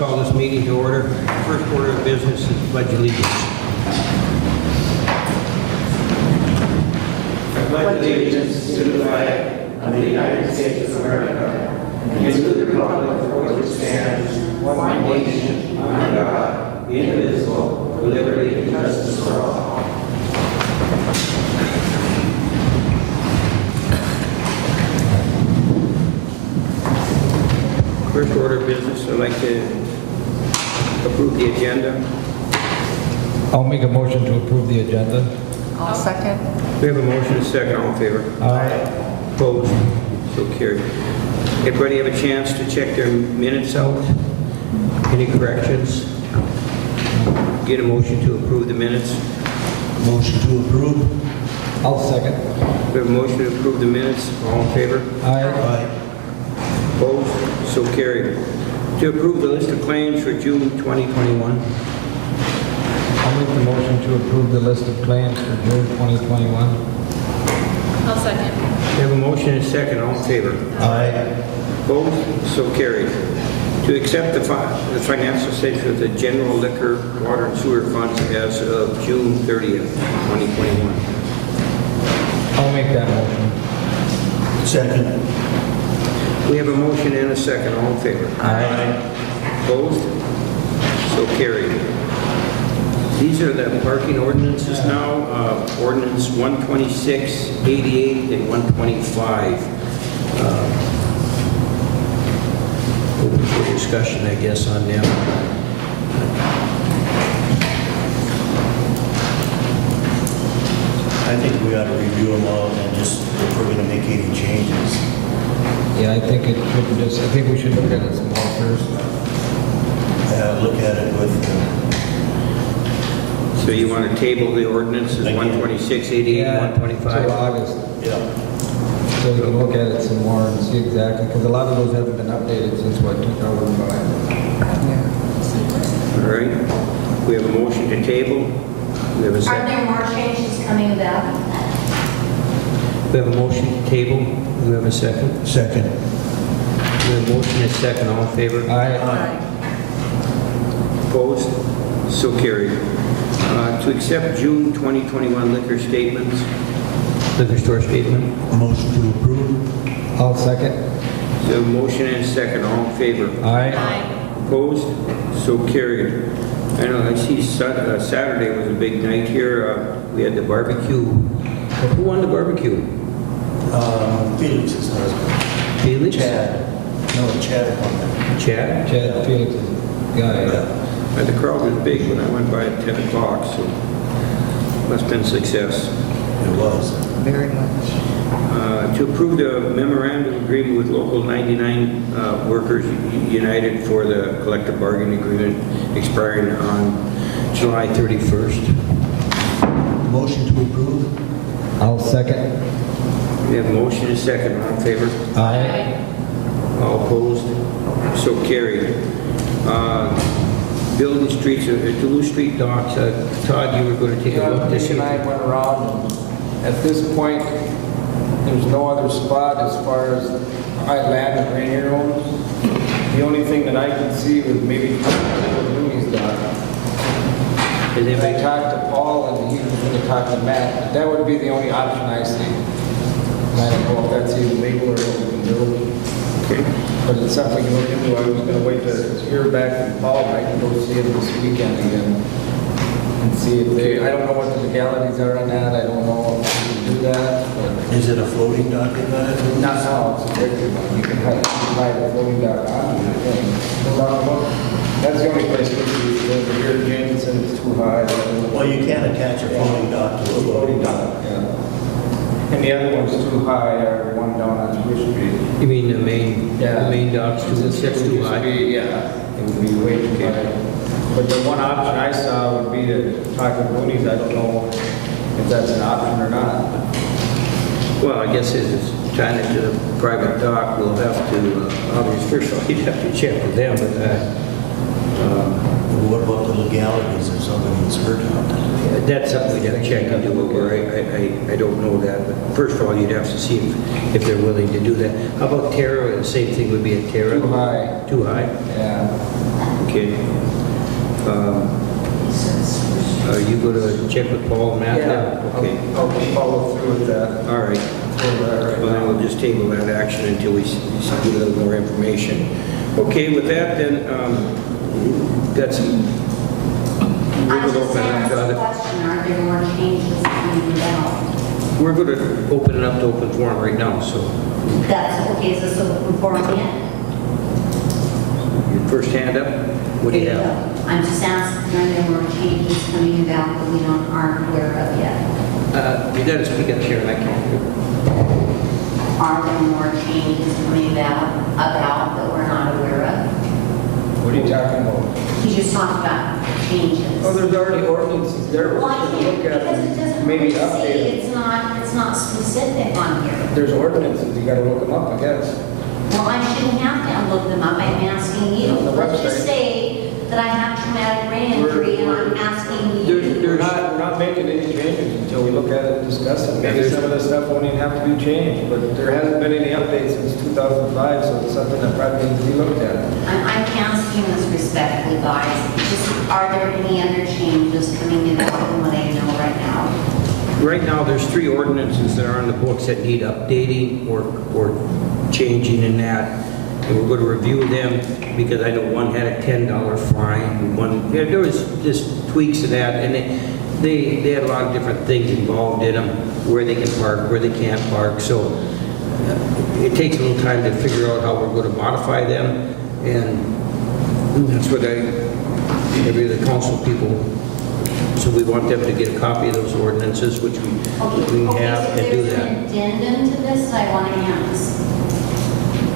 call this meeting to order. First order of business is pledge allegiance. I pledge allegiance to the flag of the United States of America and to the republic for which it stands, one nation, under God, indivisible, with liberty and justice for all. First order of business, I'd like to approve the agenda. I'll make a motion to approve the agenda. I'll second. We have a motion and a second. All in favor? Aye. Opposed? So carried. Everybody have a chance to check their minutes out? Any corrections? Get a motion to approve the minutes. Motion to approve. I'll second. We have a motion to approve the minutes. All in favor? Aye. Aye. Opposed? So carried. To approve the list of claims for June 2021. I'll make the motion to approve the list of claims for June 2021. I'll second. We have a motion and a second. All in favor? Aye. Opposed? So carried. To accept the financial statement of the general liquor, water, and sewer funds as of June 30th, 2021. I'll make that motion. Second. We have a motion and a second. All in favor? Aye. Opposed? So carried. These are the parking ordinances now. Ordinance 126, 88, and 125. Open for discussion, I guess, on them. I think we ought to review them all and just, if we're gonna make any changes. Yeah, I think we should look at it some more first. Look at it with, So you want to table the ordinances Again. 126, 88, and Till 125? August, yeah. so we can look at it some more and see exactly, because a lot of those haven't been updated since, what, 2005? All right. We have a motion to table. We have a Are second. there more changes coming about? We have a motion to table. We have a second. Second. We have a motion and a second. All in favor? Aye. Opposed? So carried. To accept June 2021 liquor statements, liquor store statement. Motion to approve. I'll second. We have a motion and a second. All in favor? Aye. Opposed? So carried. I know, I see Saturday was a big night here. We had the barbecue. Who won the barbecue? Felix's husband. Felix? Chad. No, Chad won that. Chad? Chad Felix, guy. The crowd was big when I went by at 10 o'clock, so must have been a success. It was. Very much. To approve the memorandum agreement with Local 99 Workers United for the collective bargaining agreement expiring on July 31st. Motion to approve. I'll second. We have a motion and a second. All in favor? Aye. All opposed? So carried. Building streets, Duluth Street docks. Todd, you were going to take a look this Nick and I evening. went around, and at this point, there's no other spot as far as land that Ranier owns. The only thing that I could see was maybe Mooney's dock. Has And I anybody- talked to Paul, and he was going to talk to Matt, but that would be the only option I see. And I don't know if that's even legal or what we can do. Okay. But it's something we can look into. I was going to wait to hear back from Paul, and I can go see him this weekend again and see if they, I don't know what the legalities are on that. I don't know if we can do that, but Is it a floating dock they got it? not now. It's a regular one. You can hide a floating dock on the thing. That's the only place we can use it. Over here, Jameson, it's too high. Well, you can't attach a floating dock to a floating dock. Yeah. And the other one's too high, or one down on Swiss Street. You mean the main docks, that's too high? Yeah, it would be way too high. But the one option I saw would be to talk to Mooney's. I don't know if that's an option or not. Well, I guess it's tying it to the private dock, we'll have to, obviously, first of all, you'd have to check with them, but What about the legalities if somebody's hurt out there? that's something we'd have to check into, where I don't know that, but first of all, you'd have to see if they're willing to do that. How about Terra? The same thing would be at Terra? Too high. Too high? Yeah. Okay. Are you going to check with Paul and Matt? Yeah, Okay. I'll follow through with that. All right. Well, then we'll just table that action until we get a little more information. Okay, with that, then, that's. I was just asking a question, are there more changes coming down? We're going to open it up to open forum right now, so That's okay, is this open forum yet? your first hand up, what do you have? I'm just asking, are there more changes coming about that we aren't aware of yet? You got to speak up here, and I can't hear. Are there more changes coming about that we're not aware of? What are you talking about? You just talked about changes. Oh, there's already ordinances there. Well, I We're can't, gonna look at because it them, doesn't maybe really update say, them. it's not specific on here. There's ordinances, you gotta look them up, I guess. Well, I shouldn't have to look them up, I'm asking you. On the Let's just website. say that I have traumatic brain injury and I'm asking you. We're not making any changes until we look at it and discuss it. Maybe some of the stuff won't even have to be changed, but there hasn't been any updates since 2005, so it's something that probably needs to be looked at. I'm asking this respectfully, guys. Just, are there any other changes coming in from what I know right now? Right now, there's 3 ordinances that are on the books that need updating or changing in that. And we're going to review them because I know one had a $10 fine, and one, there was just tweaks to that, and they had a lot of different things involved in them, where they can park, where they can't park. So it takes a little time to figure out how we're going to modify them, and that's what maybe the council people. So we want them to get a copy of those ordinances, which we have, so and do there's that. an addendum to this I want to ask.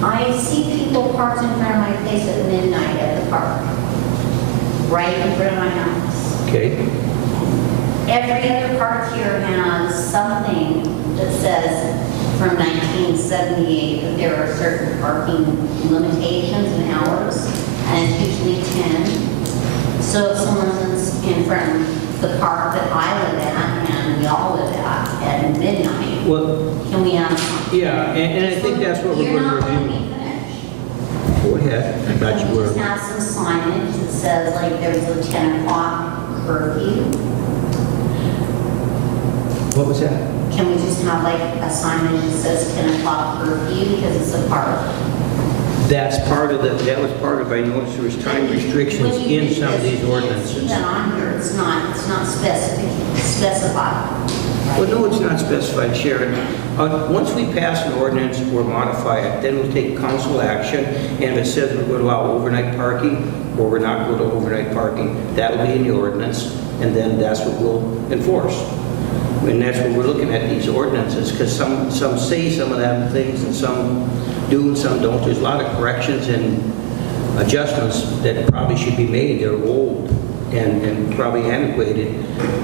I see people parked in front of my place at midnight at the park, right in front of my house. Okay? Every other park here has something that says from 1978 that there are certain parking limitations and hours, and it's usually 10. So if someone's in front of the park that I live at and we all live at midnight, Well, can we have something? yeah, and I think that's what we're You're going to not letting review. me finish. Go ahead, I thought you Can we were. just have some signage that says like there's a 10 o'clock curfew? What was that? Can we just have like a signage that says 10 o'clock curfew because it's a park? That's part of that was part of, I noticed there was time restrictions When you in read some of this, these you can't see ordinances. that on here, it's not specified. Well, no, it's not specified, Sharon. Once we pass an ordinance or modify it, then we'll take council action, and if it says we're going to allow overnight parking, or we're not going to overnight parking, that'll be in the ordinance, and then that's what we'll enforce. And that's what we're looking at, these ordinances, because some say some of them things, and some do and some don't. There's a lot of corrections and adjustments that probably should be made. They're old and probably antiquated,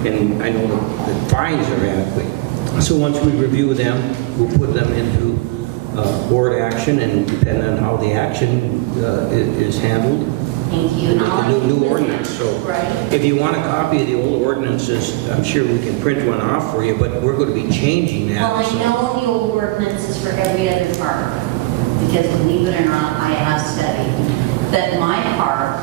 and I know the fines are adequate. So once we review them, we'll put them into board action, and depending on how the action is handled, Thank you. we'll And make I'll a new leave ordinance. this. So Right. if you want a copy of the old ordinances, I'm sure we can print one off for you, but we're going to be changing that. Well, I so- know the old ordinances for every other park, because believe it or not, I have studied. But my park,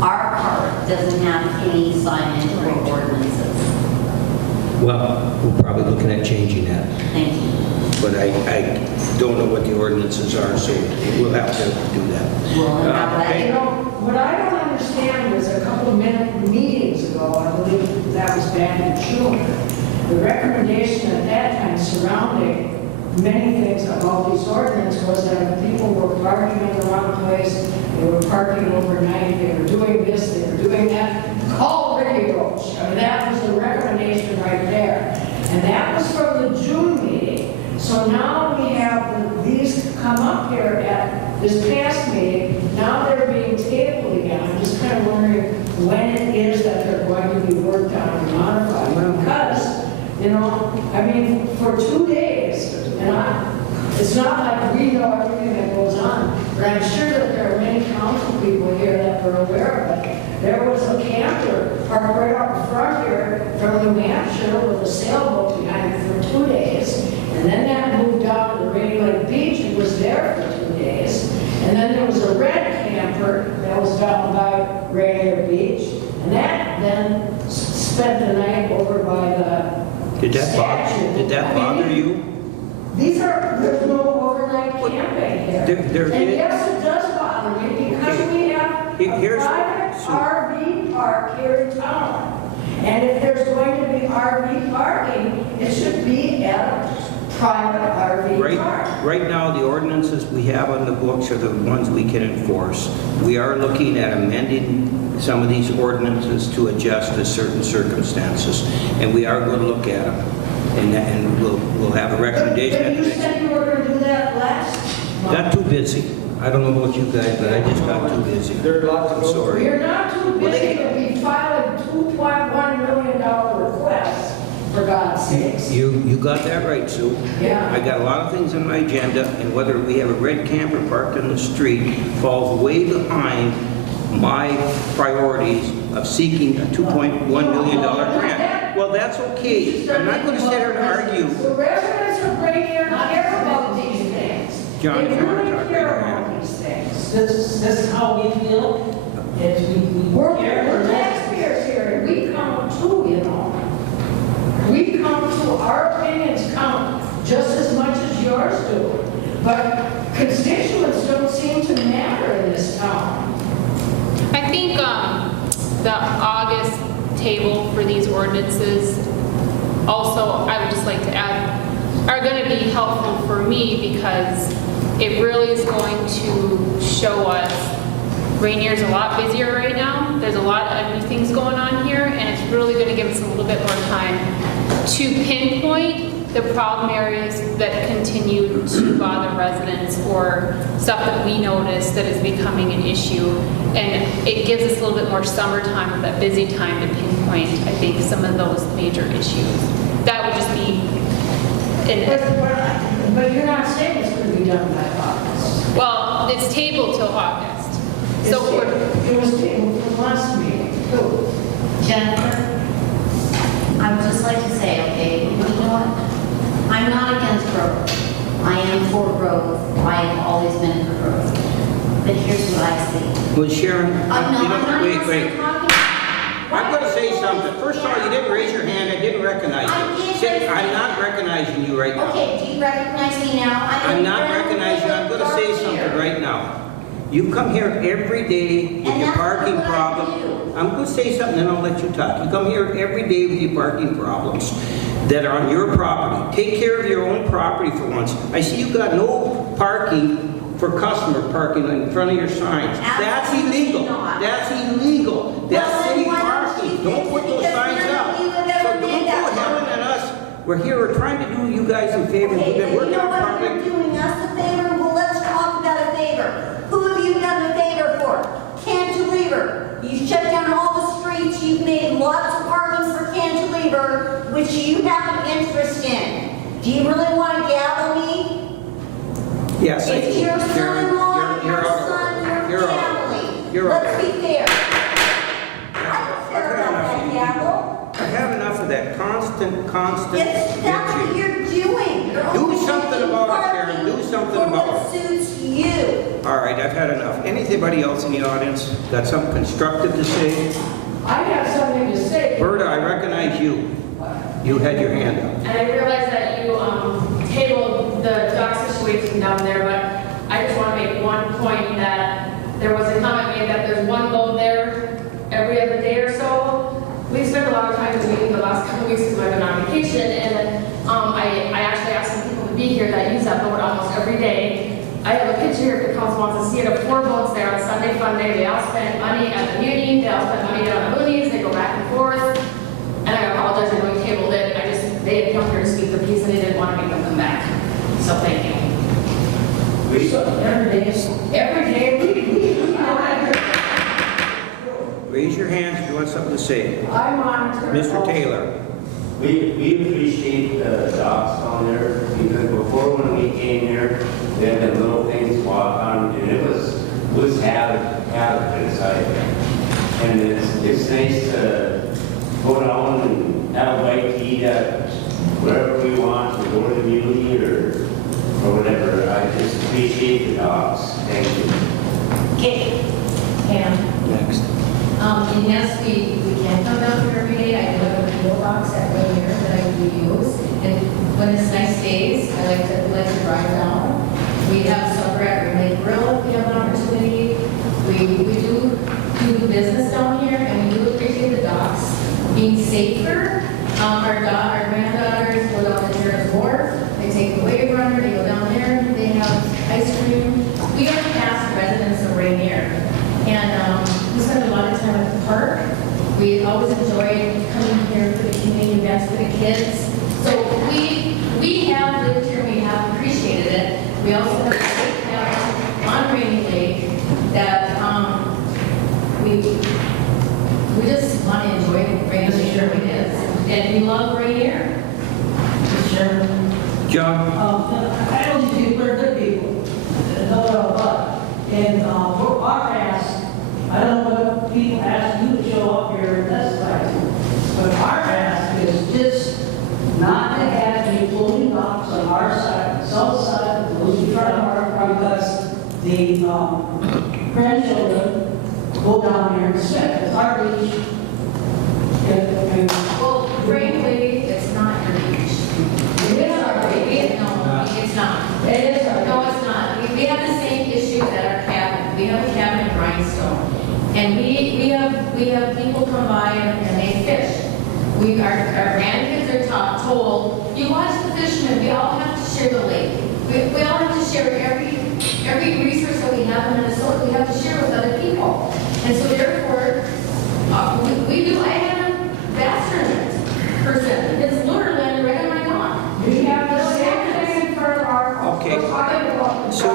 our park, doesn't have any signage or ordinances. Well, we're probably looking at changing that, Thank you. but I don't know what the ordinances are, so we'll have to do that. Well, and how about okay. You know, what I don't understand was a couple of meetings ago, I believe that was back in June, the recommendation at that time surrounding many things about these ordinances was that if people were parking in the wrong place, they were parking overnight, they were doing this, they were doing that, call Ricky Roach. I mean, that was the recommendation right there. And that was from the June meeting. So now we have these come up here at this past meeting. Now they're being tabled again. I'm just kind of wondering when it is that they're going to be worked on and modified. Because, you know, I mean, for 2 days, and it's not like we know everything that goes on, but I'm sure that there are many council people here that were aware of it. There was a camper parked right up front here from New Hampshire with a sailboat behind it for 2 days. And then that moved down to the Rainy Lake Beach and was there for 2 days. And then there was a red camper that was down by Ranier Beach, and that then spent the night over by the Did statue. that I mean, bother you? there's no overnight camping here. There And is- yes, it does bother me because we have Here's- a private RV park here in town. And if there's going to be RV parking, it should be at a private RV park. Right now, the ordinances we have on the books are the ones we can enforce. We are looking at amending some of these ordinances to adjust to certain circumstances, and we are going to look at them. And we'll have a recommendation. But at you the next- said you were going to do that last month. Got too busy. I don't know about you guys, but I just got too busy. There are lots of I'm those. sorry. You're not too busy to be filing $2.1 million requests, for God's sakes. You got that right, Sue. Yeah. I got a lot of things on my agenda, and whether we have a red camper parked on the street falls way behind my priorities of seeking a $2.1 million grant. Well, that's okay. I'm not going to sit here and argue. The residents of Ranier care about these things. John, They if you wanna really talk, care go ahead. about these things. This is how we feel, is we We're care for we're that. taxpayers here, and we count too, you know. We count too, our opinions count just as much as yours do. But constituents don't seem to matter in this town. I think the August table for these ordinances also, I would just like to add, are going to be helpful for me because it really is going to show us Rainier's a lot busier right now. There's a lot of new things going on here, and it's really going to give us a little bit more time to pinpoint the problem areas that continue to bother residents or stuff that we notice that is becoming an issue. And it gives us a little bit more summertime, that busy time to pinpoint, I think, some of those major issues. That would just be, But you're not saying it's going to be done by August. well, it's tabled till August. So we're, It was tabled from last meeting, too. Jennifer, I would just like to say, okay, you know what? I'm not against growth. I am for growth. I've always been for growth. But here's what I see. Well, Sharon, I'm you not know, wait. talking. I'm going to say something. First of all, you didn't raise your hand. I didn't recognize I you. did Sit- raise my I'm hand. not recognizing you right now. Okay, do you recognize me now? I'm not recognizing you. I'm going to say something right now. You come here every day with And your that's parking what I problem. do. I'm going to say something, then I'll let you talk. You come here every day with your parking problems that are on your property. Take care of your own property for once. I see you got no parking for customer parking in front of your signs. That's Absolutely illegal. not. That's illegal. That's Well, then city why don't parking. you Don't fix put it? those Because signs none up. of you have So ever don't made that go yelling one. at us. We're here, we're trying to do you guys a favor. We've Okay, been but working you know on what? You're public. doing us a favor. Well, let's talk about a favor. Who have you done the favor for? Cantilever. You shut down all the streets. You've made lots of parking for Cantilever, which you have an interest in. Do you really want to gavel me? Yes, I It's do. your Sharon, son-in-law, you're your out of son, order. your You're out of family. order. You're out of Let's order. be fair. I don't care about that gavel. I have enough of that constant That's what bitching. you're doing. You're Do only something making about it, parking Sharon. Do something for about what suits you. All right, I've had enough. Anybody else in the audience got something constructive to say? I have something to say. Berta, I recognize you. You had your hand up. And I realize that you tabled the dock situation down there, but I just want to make one point that there was a comment made that there's one boat there every other day or so. We spent a lot of time in the meeting the last couple of weeks because I've been on vacation, and I actually asked some people to be here that use that boat almost every day. I have a picture here if the council wants to see it of 4 boats there on Sunday Fun Day. They all spend money at the muni, they all spend money down at Mooney's, they go back and forth. And I apologize, I know we tabled it, they had come here to speak the piece and they didn't want to make them come back. So thank you. Every day, Raise your hands if you want something to say. I monitor. Mr. Taylor. We appreciate the docks down there, because before when we came here, they had the little things to walk on, and it was havoc inside. And it's nice to go down and have a bite to eat at wherever we want, to go to the muni or whatever. I just appreciate the docks. Thank you. Okay. Next. And yes, we can come down here every day. I do have a fuel box at Ranier that I do use. And when it's nice days, I like to drive down. We have supper at Ranier Grill if we have an opportunity. We do business down here, and we do appreciate the docks being safer. Our granddaughters go down to Jared's Wharf. They take the wave runner, they go down there, they have ice cream. We are past residents of Ranier. And we spend a lot of time at the park. We always enjoy coming here for the community events for the kids. So we have lived here, we have appreciated it. We also have a lake down on Rainy Lake that we just want to enjoy Rainy Lake where it is. And we love Ranier. Sure. John? I don't think we're good people. No doubt about it. And for our ask, I don't know what people ask you to show up here and testify to, but our ask is just not to have any floating docks on our side, south side, those in front of our, because the grandchildren go down there and swim. It's our beach. Well, frankly, it's not your beach. It is our beach. No, it's not. It is our No, it's not. We have the same issues at our cabin. We have a cabin in Rhinestone. And we have people come by and they fish. Our grandkids are told, you watch the fishermen, we all have to share the lake. We all have to share every resource that we have in Minnesota, we have to share with other people. And so therefore, we do, I have a bass tournament person. It's Lurland right on my lawn. We have the same thing in front of our. Okay. So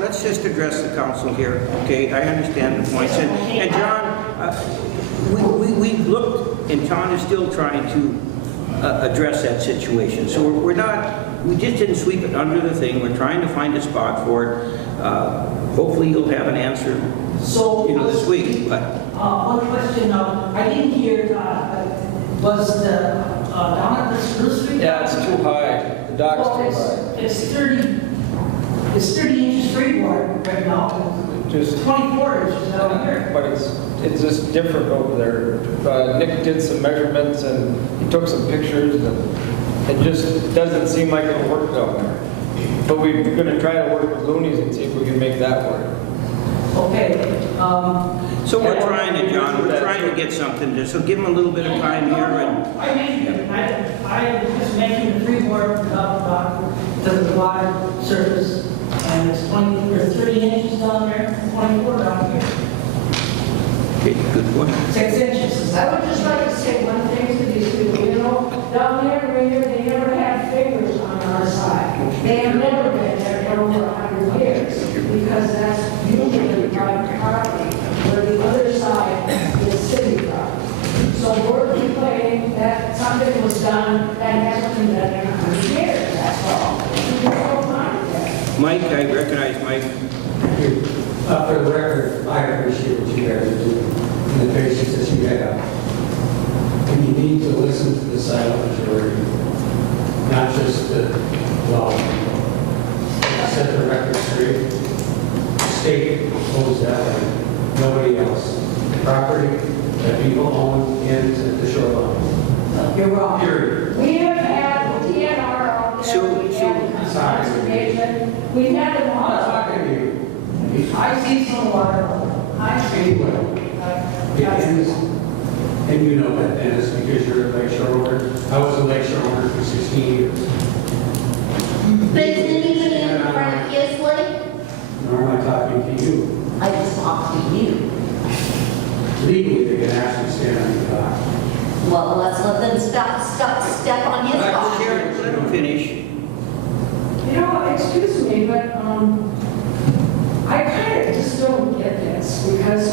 let's just address the council here, okay? I understand the points. And John, we've looked, and John is still trying to address that situation. So we just didn't sweep it under the thing. We're trying to find a spot for it. Hopefully you'll have an answer, this week, but. One question, I didn't hear, was the, down at the Spruce Street? Yeah, it's too high. The dock's Well, too high. it's 30 inches freeboard right now. Just, 24 inches down here. but it's just different over there. Nick did some measurements and he took some pictures and it just doesn't seem like it'll work down there. But we're gonna try to work with Looney's and see if we can make that work. Okay. So we're trying to, John, we're trying to get something, so give him a little bit of time here and. I mentioned it. I just mentioned the freeboard to the water surface, and it's 20 or 30 inches down there, 24 down here. Okay, good point. 6 inches. I would just like to say one thing to these people, down there, they never had fingers on our side. They have never been there for over 100 years, because that's usually private property, where the other side is city property. So we're complaining that something was done that hasn't been done in 100 years, that's all. There's no time with that. Mike, I recognize Mike. For the record, I appreciate what you guys are doing and the patience that you have. And you need to listen to the silent majority, not just set the record straight. State owns that land, nobody else. Property that people own ends at the shoreline. You're wrong. Period. We have had DNR out there, we had conservation, we had them I'm all. not talking to you. I see some water. I see. Anyway, it ends, and you know that, Dennis, because you're a lakeshore owner. I was a lakeshore owner for 16 years. But isn't it even in front of his lake? Nor am I talking to you. I just talked to you. Legally, they can actually stand on your dock. Well, let's let them step on his dock. Sharon, let him finish. Excuse me, but I kind of just don't get this, because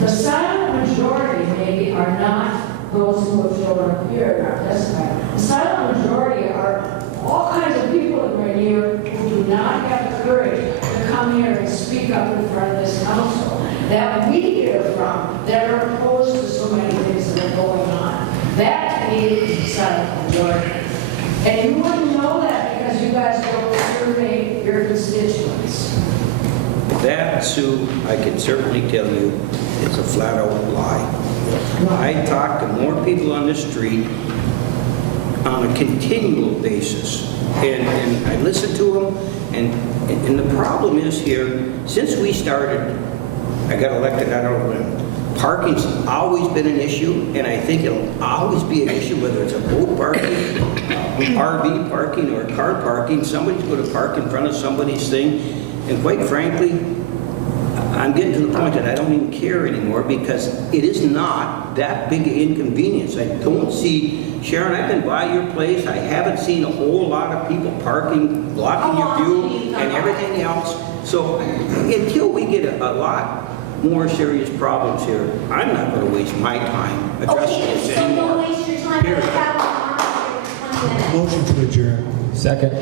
the silent majority maybe are not those who have shown up here and are testifying. The silent majority are all kinds of people in Ranier who do not have the courage to come here and speak up in front of this council that we hear from, that are opposed to so many things that are going on. That to me is the silent majority. And you wouldn't know that because you guys don't survey your constituents. That, Sue, I can certainly tell you, is a flat-out lie. I talk to more people on the street on a continual basis, and I listen to them, and the problem is here, since we started, I got elected, I don't know, parking's always been an issue, and I think it'll always be an issue, whether it's a boat parking, RV parking, or car parking. Somebody's going to park in front of somebody's thing, and quite frankly, I'm getting to the point that I don't even care anymore, because it is not that big an inconvenience. I don't see, Sharon, I've been by your place, I haven't seen a whole lot of people parking, blocking your view and everything else. So until we get a lot more serious problems here, I'm not going to waste my time addressing Okay, this so anymore. don't waste your time. Period. Have a 20 minutes. Motion to adjourn. Second.